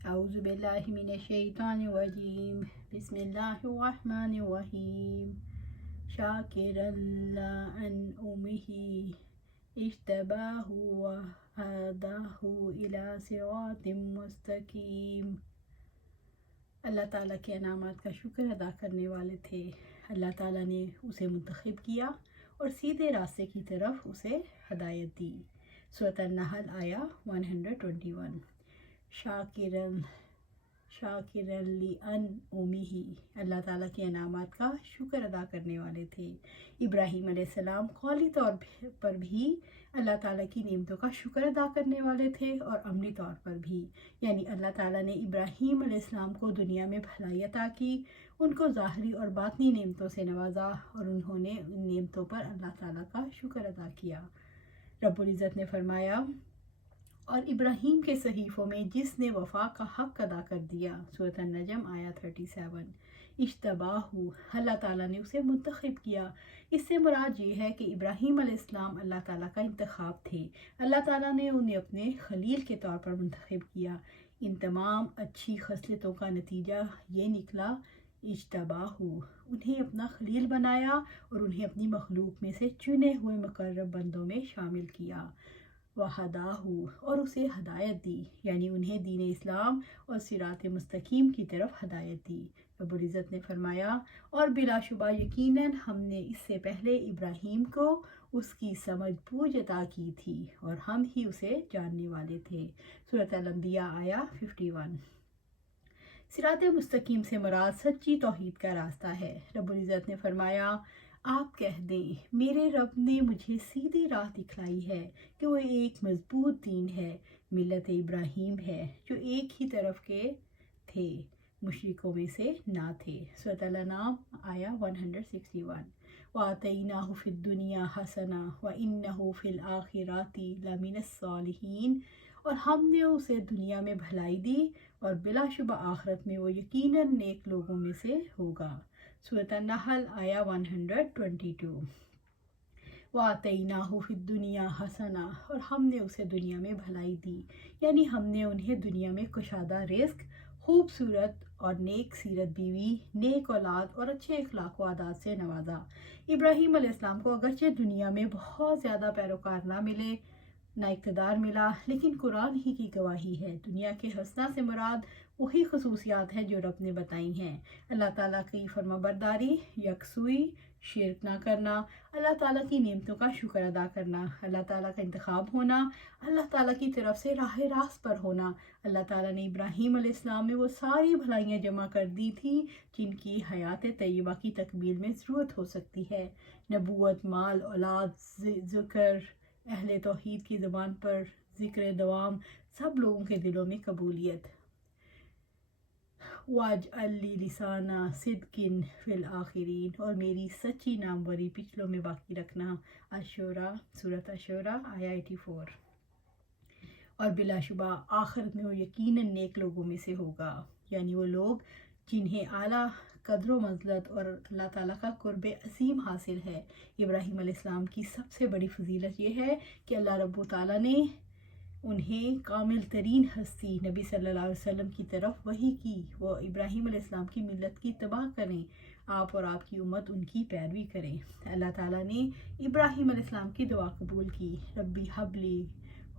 أعوذ بالله من الشيطان الرجيم بسم الله الرحمن الرحيم شاكرا لأنعمه اجتباه وهداه إلى صراط مستقيم۔ اللہ تعالیٰ کے انعامات کا شکر ادا کرنے والے تھے۔ اللہ تعالیٰ نے اسے منتخب کیا اور سیدھے راستے کی طرف اسے ہدایت دی۔ سورۃ النحل آیا 121۔ شاکرن لِأَنْعُمِهِ، اللہ تعالیٰ کے انعامات کا شکر ادا کرنے والے تھے۔ ابراہیم علیہ السلام قولی طور پر بھی اللہ تعالیٰ کی نعمتوں کا شکر ادا کرنے والے تھے اور عملی طور پر بھی، یعنی اللہ تعالیٰ نے ابراہیم علیہ السلام کو دنیا میں بھلائی عطا کی، ان کو ظاہری اور باطنی نعمتوں سے نوازا اور انہوں نے ان نعمتوں پر اللہ تعالیٰ کا شکر ادا کیا۔ رب العزت نے فرمایا، اور ابراہیم کے صحیفوں میں جس نے وفا کا حق ادا کر دیا، سورۃ النجم آیا 37۔ اجتباہ، اللہ تعالیٰ نے اسے منتخب کیا۔ اس سے مراد یہ ہے کہ ابراہیم علیہ السلام اللہ تعالیٰ کا انتخاب تھے۔ اللہ تعالیٰ نے انہیں اپنے خلیل کے طور پر منتخب کیا۔ ان تمام اچھی خصلتوں کا نتیجہ یہ نکلا، اجتباہ، انہیں اپنا خلیل بنایا اور انہیں اپنی مخلوق میں سے چنے ہوئے مقرب بندوں میں شامل کیا۔ وَہَدَاهُ، اور اسے ہدایت دی، یعنی انہیں دین اسلام اور صراط مستقیم کی طرف ہدایت دی۔ رب العزت نے فرمایا، اور بلا شبہ یقیناً ہم نے اس سے پہلے ابراہیم کو اس کی سمجھ بوجھ عطا کی تھی اور ہم ہی اسے جاننے والے تھے۔ سورۃ الانبیاء آیا 51۔ صراط مستقیم سے مراد سچی توحید کا راستہ ہے۔ رب العزت نے فرمایا، آپ کہہ دیں، میرے رب نے مجھے سیدھی راہ دکھلائی ہے کہ وہ ایک مضبوط دین ہے، ملت ابراہیم ہے، جو ایک ہی طرف کے تھے، مشرکوں میں سے نہ تھے۔ سورۃ الانعام آیا 161۔ وَآتَيْنَاهُ فِي الدُّنْيَا حَسَنَةً وَإِنَّهُ فِي الْآخِرَةِ لَمِنَ الصَّالِحِينَ، اور ہم نے اسے دنیا میں بھلائی دی اور بلا شبہ آخرت میں وہ یقیناً نیک لوگوں میں سے ہوگا۔ سورۃ النحل آیا 122۔ وَآتَيْنَاهُ فِي الدُّنْيَا حَسَنَةً، اور ہم نے اسے دنیا میں بھلائی دی، یعنی ہم نے انہیں دنیا میں کشادہ رزق، خوبصورت اور نیک سیرت بیوی، نیک اولاد اور اچھے اخلاق و عادات سے نوازا۔ ابراہیم علیہ السلام کو اگرچہ دنیا میں بہت زیادہ پیروکار نہ ملے، نہ اقتدار ملا، لیکن قرآن ہی کی گواہی ہے، دنیا کے حسنہ سے مراد وہی خصوصیات ہیں جو رب نے بتائی ہیں۔ اللہ تعالیٰ کی فرما برداری، یکسوئی، شرک نہ کرنا، اللہ تعالیٰ کی نعمتوں کا شکر ادا کرنا، اللہ تعالیٰ کا انتخاب ہونا، اللہ تعالیٰ کی طرف سے راہ راست پر ہونا۔ اللہ تعالیٰ نے ابراہیم علیہ السلام میں وہ ساری بھلائیاں جمع کر دی تھیں جن کی حیات طیبہ کی تکمیل میں ضرورت ہو سکتی ہے، نبوت، مال، اولاد، ذکر، اہل توحید کی زبان پر ذکر دوام، سب لوگوں کے دلوں میں قبولیت۔ وَاجْعَل لِّي لِسَانَ صِدْقٍ فِي الْآخِرِينَ، اور میری سچی ناموری پچھلوں میں باقی رکھنا۔ الشورى، سورۃ الشورى آیا 84۔ اور بلا شبہ آخرت میں وہ یقیناً نیک لوگوں میں سے ہوگا، یعنی وہ لوگ جنہیں اعلیٰ قدر و منزلت اور اللہ تعالیٰ کا قرب عظیم حاصل ہے۔ ابراہیم علیہ السلام کی سب سے بڑی فضیلت یہ ہے کہ اللہ رب تعالیٰ نے انہیں کامل ترین ہستی نبی صلی اللہ علیہ وسلم کی طرف وحی کی، وہ ابراہیم علیہ السلام کی ملت کی اتباع کریں، آپ اور آپ کی امت ان کی پیروی کریں۔ اللہ تعالیٰ نے ابراہیم علیہ السلام کی دعا قبول کی، ربی حبلی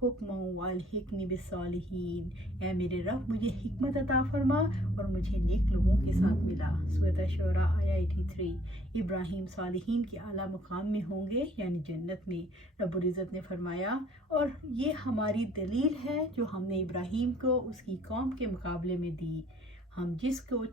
حکماً والحقنی بالصالحین، اے میرے رب مجھے حکمت عطا فرما اور مجھے نیک لوگوں کے ساتھ ملا۔ سورۃ الشورى آیا 83۔ ابراہیم صالحین کے اعلیٰ مقام میں ہوں گے، یعنی جنت میں۔ رب العزت نے فرمایا، اور یہ ہماری دلیل ہے جو ہم نے ابراہیم کو اس کی قوم کے مقابلے میں دی، ہم جس کو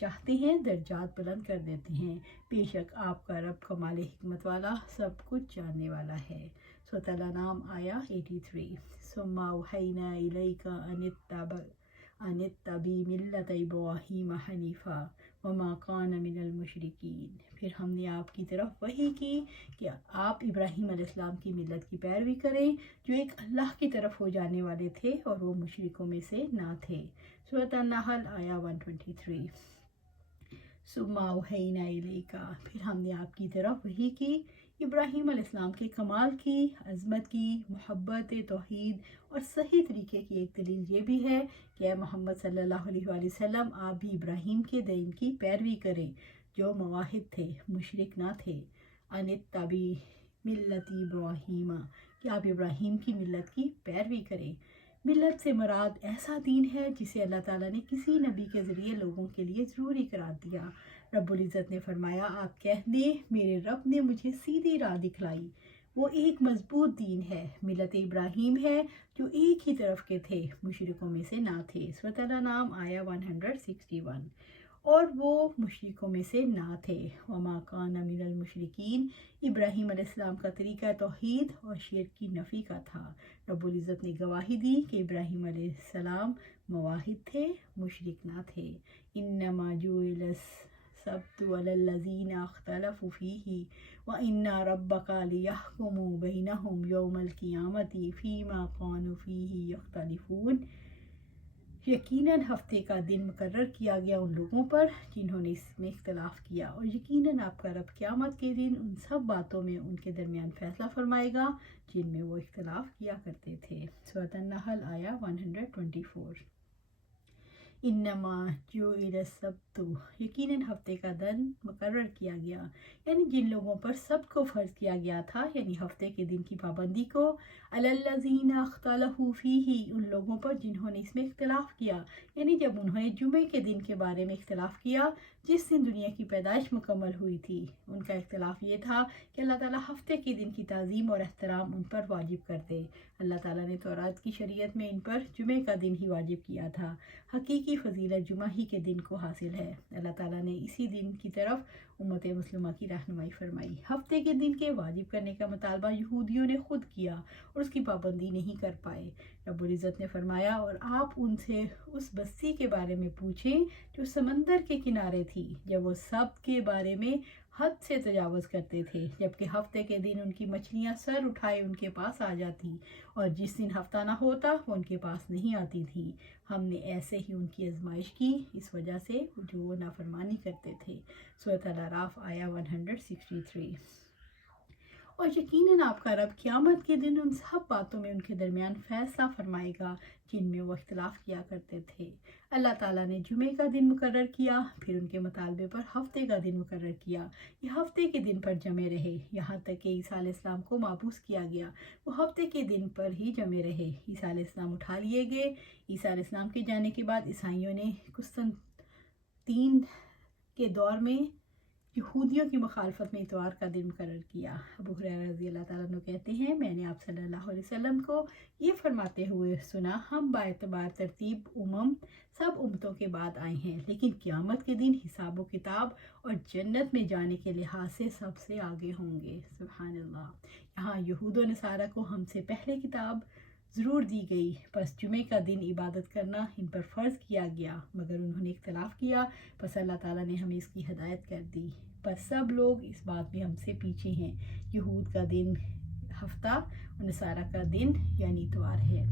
چاہتے ہیں درجات بلند کر دیتے ہیں، بے شک آپ کا رب کمال حکمت والا، سب کچھ جاننے والا ہے۔ سورۃ الانعام آیا 83۔ ثم اوحینا الیک ان اتبع ملت ابراہیم حنیفا وما کان من المشرکین، پھر ہم نے آپ کی طرف وحی کی کہ آپ ابراہیم علیہ السلام کی ملت کی پیروی کریں جو ایک اللہ کی طرف ہو جانے والے تھے اور وہ مشرکوں میں سے نہ تھے۔ سورۃ النحل آیا 123۔ ثم اوحینا الیک، پھر ہم نے آپ کی طرف وحی کی، ابراہیم علیہ السلام کے کمال کی، عظمت کی، محبت، توحید اور صحیح طریقے کی ایک دلیل یہ بھی ہے کہ اے محمد صلی اللہ علیہ وآلہ وسلم آپ بھی ابراہیم کے دین کی پیروی کریں جو موحد تھے، مشرک نہ تھے۔ انتبی ملت ابراہیم، کہ آپ ابراہیم کی ملت کی پیروی کریں۔ ملت سے مراد ایسا دین ہے جسے اللہ تعالیٰ نے کسی نبی کے ذریعے لوگوں کے لیے ضروری قرار دیا۔ رب العزت نے فرمایا آپ کہہ دیں میرے رب نے مجھے سیدھی راہ دکھلائی، وہ ایک مضبوط دین ہے، ملت ابراہیم ہے جو ایک ہی طرف کے تھے، مشرکوں میں سے نہ تھے۔ سورۃ الانعام آیا 161۔ اور وہ مشرکوں میں سے نہ تھے۔ وما کان من المشرکین، ابراہیم علیہ السلام کا طریقہ توحید اور شرک کی نفی کا تھا۔ رب العزت نے گواہی دی کہ ابراہیم علیہ السلام موحد تھے، مشرک نہ تھے۔ انما جعل السبت علی الذین اختلفوا فیہ وان ربک لیحکم بینہم یوم القیامۃ فیما کانوا فیہ یختلفون، یقیناً ہفتے کا دن مقرر کیا گیا ان لوگوں پر جنہوں نے اس میں اختلاف کیا، اور یقیناً آپ کا رب قیامت کے دن ان سب باتوں میں ان کے درمیان فیصلہ فرمائے گا جن میں وہ اختلاف کیا کرتے تھے۔ سورۃ النحل آیا 124۔ انما جعل السبت، یقیناً ہفتے کا دن مقرر کیا گیا، یعنی جن لوگوں پر سبت کو فرض کیا گیا تھا، یعنی ہفتے کے دن کی پابندی کو، علی الذین اختلفوا فیہ، ان لوگوں پر جنہوں نے اس میں اختلاف کیا، یعنی جب انہوں نے جمعے کے دن کے بارے میں اختلاف کیا جس دن دنیا کی پیدائش مکمل ہوئی تھی، ان کا اختلاف یہ تھا کہ اللہ تعالیٰ ہفتے کے دن کی تعظیم اور احترام ان پر واجب کر دے۔ اللہ تعالیٰ نے تورات کی شریعت میں ان پر جمعے کا دن ہی واجب کیا تھا۔ حقیقی فضیلت جمعہ ہی کے دن کو حاصل ہے۔ اللہ تعالیٰ نے اسی دن کی طرف امت مسلمہ کی رہنمائی فرمائی۔ ہفتے کے دن کے واجب کرنے کا مطالبہ یہودیوں نے خود کیا اور اس کی پابندی نہیں کر پائے۔ رب العزت نے فرمایا اور آپ ان سے اس بستی کے بارے میں پوچھیں جو سمندر کے کنارے تھی، جب وہ سبت کے بارے میں حد سے تجاوز کرتے تھے، جبکہ ہفتے کے دن ان کی مچھلیاں سر اٹھائے ان کے پاس آ جاتی اور جس دن ہفتہ نہ ہوتا وہ ان کے پاس نہیں آتی تھی۔ ہم نے ایسے ہی ان کی آزمائش کی اس وجہ سے جو وہ نافرمانی کرتے تھے۔ سورۃ الاعراف آیا 163۔ اور یقیناً آپ کا رب قیامت کے دن ان سب باتوں میں ان کے درمیان فیصلہ فرمائے گا جن میں وہ اختلاف کیا کرتے تھے۔ اللہ تعالیٰ نے جمعے کا دن مقرر کیا، پھر ان کے مطالبے پر ہفتے کا دن مقرر کیا۔ یہ ہفتے کے دن پر جمع رہے یہاں تک کہ عیسیٰ علیہ السلام کو مابعوث کیا گیا، وہ ہفتے کے دن پر ہی جمع رہے۔ عیسیٰ علیہ السلام اٹھا لیے گئے۔ عیسیٰ علیہ السلام کے جانے کے بعد عیسائیوں نے قسطنطین کے دور میں یہودیوں کی مخالفت میں اتوار کا دن مقرر کیا۔ ابو ہریرہ رضی اللہ تعالیٰ عنہ کہتے ہیں میں نے آپ صلی اللہ علیہ وسلم کو یہ فرماتے ہوئے سنا، ہم با اعتبار ترتیب سب امتوں کے بعد آئے ہیں، لیکن قیامت کے دن حساب و کتاب اور جنت میں جانے کے لحاظ سے سب سے آگے ہوں گے۔ سبحان اللہ۔ یہاں یہود و نصارہ کو ہم سے پہلے کتاب ضرور دی گئی، پس جمعے کا دن عبادت کرنا ان پر فرض کیا گیا، مگر انہوں نے اختلاف کیا، پس اللہ تعالیٰ نے ہمیں اس کی ہدایت کر دی۔ پس سب لوگ اس بات میں ہم سے پیچھے ہیں، یہود کا دن ہفتہ اور نصارہ کا دن یعنی اتوار ہے۔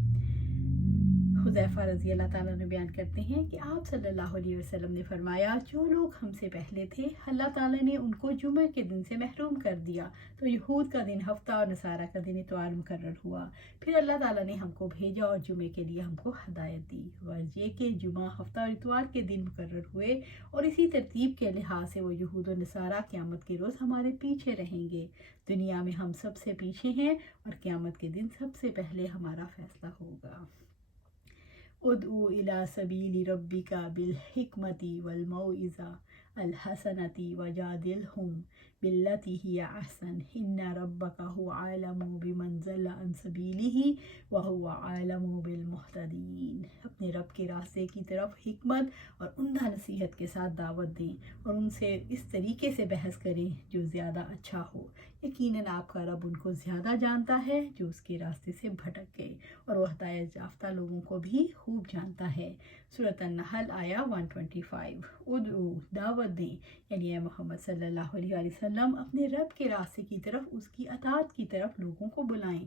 حذیفہ رضی اللہ تعالیٰ نے بیان کرتے ہیں کہ آپ صلی اللہ علیہ وسلم نے فرمایا جو لوگ ہم سے پہلے تھے اللہ تعالیٰ نے ان کو جمعے کے دن سے محروم کر دیا، تو یہود کا دن ہفتہ اور نصارہ کا دن اتوار مقرر ہوا۔ پھر اللہ تعالیٰ نے ہم کو بھیجا اور جمعے کے لیے ہم کو ہدایت دی، غرض یہ کہ جمعہ ہفتہ اور اتوار کے دن مقرر ہوئے اور اسی ترتیب کے لحاظ سے وہ یہود و نصارہ قیامت کے روز ہمارے پیچھے رہیں گے۔ دنیا میں ہم سب سے پیچھے ہیں اور قیامت کے دن سب سے پہلے ہمارا فیصلہ ہوگا۔ ادعو الی سبیل ربک بالحکمۃ والموعظۃ الحسنۃ وجادلہم باللتی ہی احسن ان ربک هو اعلم بمن ضل عن سبیلہ وہو اعلم بالمہتدین۔ اپنے رب کے راستے کی طرف حکمت اور عمدہ نصیحت کے ساتھ دعوت دیں اور ان سے اس طریقے سے بحث کریں جو زیادہ اچھا ہو، یقیناً آپ کا رب ان کو زیادہ جانتا ہے جو اس کے راستے سے بھٹک گئے، اور وہ ہدایت یافتہ لوگوں کو بھی خوب جانتا ہے۔ سورۃ النحل آیا 125۔ ادعو، دعوت دیں، یعنی اے محمد صلی اللہ علیہ وسلم اپنے رب کے راستے کی طرف، اس کی اطاعت کی طرف لوگوں کو بلائیں۔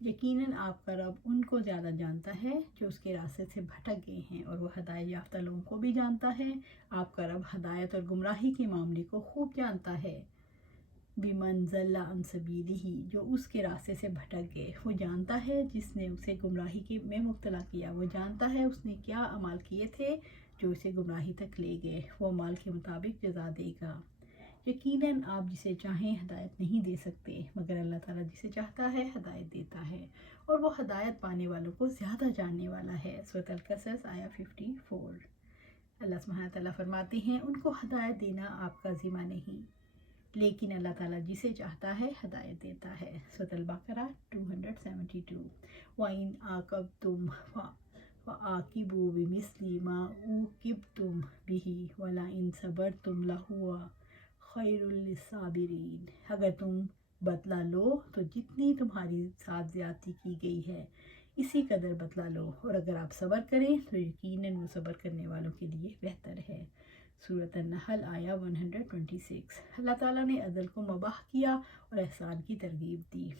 یقیناً آپ کا رب ان کو زیادہ جانتا ہے جو اس کے راستے سے بھٹک گئے ہیں، اور وہ ہدایت یافتہ لوگوں کو بھی جانتا ہے۔ آپ کا رب ہدایت اور گمراہی کے معاملے کو خوب جانتا ہے۔ بمن ضل عن سبیلہ، جو اس کے راستے سے بھٹک گئے، وہ جانتا ہے جس نے اسے گمراہی میں مبتلا کیا، وہ جانتا ہے اس نے کیا اعمال کیے تھے جو اسے گمراہی تک لے گئے، وہ اعمال کے مطابق جزا دے گا۔ یقیناً آپ جسے چاہیں ہدایت نہیں دے سکتے، مگر اللہ تعالیٰ جسے چاہتا ہے ہدایت دیتا ہے، اور وہ ہدایت پانے والوں کو زیادہ جاننے والا ہے۔ سورۃ القصص آیا 54۔ اللہ سبحانہ تعالیٰ فرماتے ہیں ان کو ہدایت دینا آپ کا ذمہ نہیں، لیکن اللہ تعالیٰ جسے چاہتا ہے ہدایت دیتا ہے۔ سورۃ البقرہ 272۔ وَإِنْ عَاقَبْتُمْ فَعَاقِبُوا بِمِثْلِ مَا عُوقِبْتُمْ بِهِ وَلَئِنْ صَبَرْتُمْ لَهُوَ خَيْرٌ لِلصَّابِرِينَ۔ اگر تم بدلہ لو تو جتنی تمہاری ساتھ زیادتی کی گئی ہے اسی قدر بدلہ لو، اور اگر آپ صبر کریں تو یقیناً وہ صبر کرنے والوں کے لیے بہتر ہے۔ سورۃ النحل آیا 126۔ اللہ تعالیٰ نے عدل کو مباح کیا اور احسان کی ترغیب دی،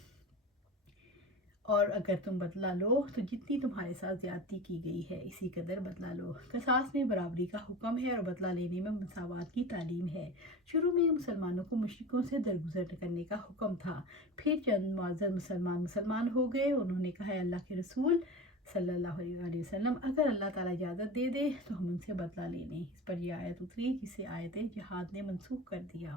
اور اگر تم بدلہ لو تو جتنی تمہارے ساتھ زیادتی کی گئی ہے اسی قدر بدلہ لو۔ قصاص میں برابری کا حکم ہے اور بدلہ لینے میں مساوات کی تعلیم ہے۔ شروع میں مسلمانوں کو مشرکوں سے درگزر کرنے کا حکم تھا، پھر چند معزز مسلمان ہو گئے، انہوں نے کہا اللہ کے رسول صلی اللہ علیہ وسلم اگر اللہ تعالیٰ اجازت دے دے تو ہم ان سے بدلہ لے لیں۔ اس پر یہ آیت اتری جسے آیت جہاد نے منسوخ کر دیا۔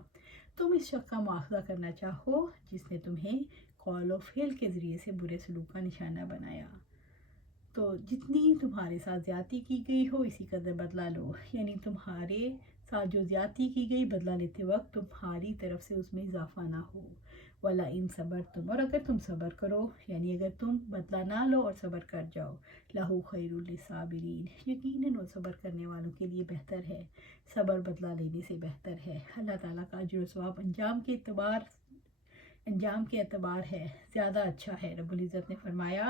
تم اس شخص کا مواخذہ کرنا چاہو جس نے تمہیں قول و فعل کے ذریعے سے برے سلوک کا نشانہ بنایا، تو جتنی تمہارے ساتھ زیادتی کی گئی ہو اسی قدر بدلہ لو، یعنی تمہارے ساتھ جو زیادتی کی گئی بدلہ لیتے وقت تمہاری طرف سے اس میں اضافہ نہ ہو۔ وَلَئِن صَبَرْتُمْ، اور اگر تم صبر کرو، یعنی اگر تم بدلہ نہ لو اور صبر کر جاؤ، لَهُ خَيْرٌ لِلصَّابِرِينَ، یقیناً وہ صبر کرنے والوں کے لیے بہتر ہے، صبر بدلہ لینے سے بہتر ہے۔ اللہ تعالیٰ کا اجر و ثواب انجام کے اعتبار ہے زیادہ اچھا ہے۔ رب العزت نے فرمایا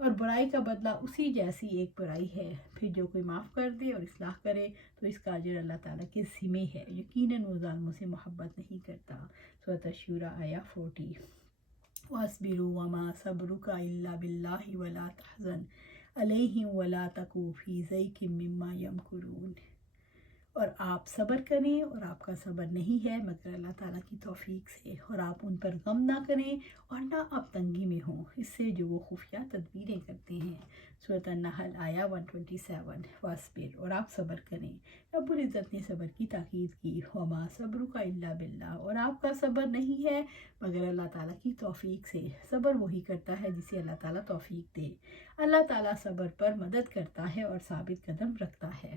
اور برائی کا بدلہ اسی جیسی ایک برائی ہے، پھر جو کوئی معاف کر دے اور اصلاح کرے تو اس کا اجر اللہ تعالیٰ کے ذمہ ہے، یقیناً وہ ظالموں سے محبت نہیں کرتا۔ سورۃ الشورى آیا 40۔ وَاصْبِرُوا وَمَا صَبْرُكَ إِلَّا بِاللَّهِ وَلَا تَحْزَنْ عَلَيْهِمْ وَلَا تَكُ فِي ضَيْقٍ مِّمَّا يَمْكُرُونَ، اور آپ صبر کریں اور آپ کا صبر نہیں ہے مگر اللہ تعالیٰ کی توفیق سے، اور آپ ان پر غم نہ کریں اور نہ آپ تنگی میں ہوں اس سے جو وہ خفیہ تدبیریں کرتے ہیں۔ سورۃ النحل آیا 127۔ وَاصْبِرْ، اور آپ صبر کریں۔ رب العزت نے صبر کی تاکید کی، وَمَا صَبْرُكَ إِلَّا بِاللَّهِ، اور آپ کا صبر نہیں ہے مگر اللہ تعالیٰ کی توفیق سے۔ صبر وہی کرتا ہے جسے اللہ تعالیٰ توفیق دے۔ اللہ تعالیٰ صبر پر مدد کرتا ہے اور ثابت قدم رکھتا ہے۔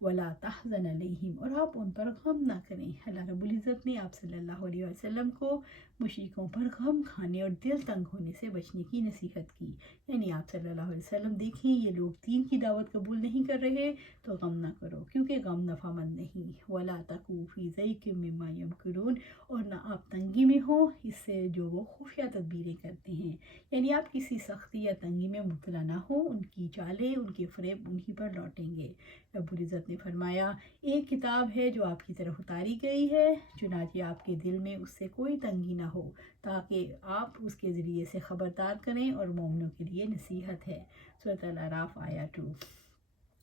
وَلَا تَحْزَنْ عَلَيْهِمْ، اور آپ ان پر غم نہ کریں۔ اللہ رب العزت نے آپ صلی اللہ علیہ وسلم کو مشرکوں پر غم کھانے اور دل تنگ ہونے سے بچنے کی نصیحت کی، یعنی آپ صلی اللہ علیہ وسلم دیکھیں یہ لوگ دین کی دعوت قبول نہیں کر رہے تو غم نہ کرو، کیونکہ غم نفع مند نہیں۔ وَلَا تَكُوا فِي ضَيْقٍ مِّمَّا يَمْكُرُونَ، اور نہ آپ تنگی میں ہوں اس سے جو وہ خفیہ تدبیریں کرتے ہیں، یعنی آپ کسی سختی یا تنگی میں مبتلا نہ ہوں، ان کی چالیں ان کے فریب انہی پر لوٹیں گے۔ رب العزت نے فرمایا ایک کتاب ہے جو آپ کی طرف اتاری گئی ہے، چنانچہ آپ کے دل میں اس سے کوئی تنگی نہ ہو تاکہ آپ اس کے ذریعے سے خبردار کریں، اور مومنوں کے لیے نصیحت ہے۔ سورۃ الاعراف آیا 2۔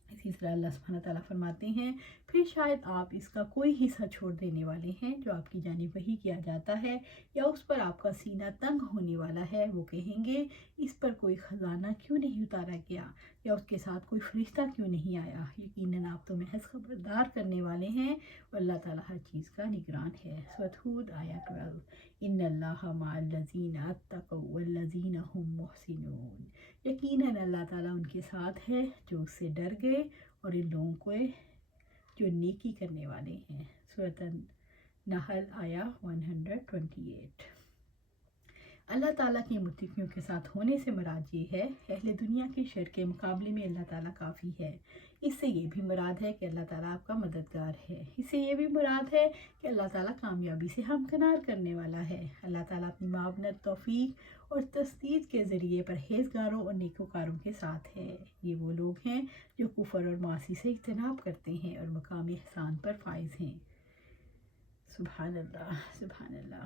اسی طرح اللہ سبحانہ تعالیٰ فرماتے ہیں پھر شاید آپ اس کا کوئی حصہ چھوڑ دینے والے ہیں جو آپ کی جانب وحی کیا جاتا ہے، یا اس پر آپ کا سینہ تنگ ہونے والا ہے، وہ کہیں گے اس پر کوئی خزانہ کیوں نہیں اتارا گیا، یا اس کے ساتھ کوئی فرشتہ کیوں نہیں آیا۔ یقیناً آپ تو محض خبردار کرنے والے ہیں، اور اللہ تعالیٰ ہر چیز کا نگران ہے۔ سورۃ ہود آیا 12۔ ان اللہ مع الذین اتقوا والذین هم محسنون، یقیناً اللہ تعالیٰ ان کے ساتھ ہے جو اس سے ڈر گئے اور ان لوگوں کو جو نیکی کرنے والے ہیں۔ سورۃ النحل آیا 128۔ اللہ تعالیٰ کے متقیوں کے ساتھ ہونے سے مراد یہ ہے اہل دنیا کے شر کے مقابلے میں اللہ تعالیٰ کافی ہے۔ اس سے یہ بھی مراد ہے کہ اللہ تعالیٰ آپ کا مددگار ہے۔ اس سے یہ بھی مراد ہے کہ اللہ تعالیٰ کامیابی سے ہمکنار کرنے والا ہے۔ اللہ تعالیٰ اپنی معاونت، توفیق اور تسدید کے ذریعے پرہیزگاروں اور نیکوکاروں کے ساتھ ہے۔ یہ وہ لوگ ہیں جو کفر اور معاصی سے اجتناب کرتے ہیں اور مقام احسان پر فائز ہیں۔ سبحان اللہ، سبحان اللہ۔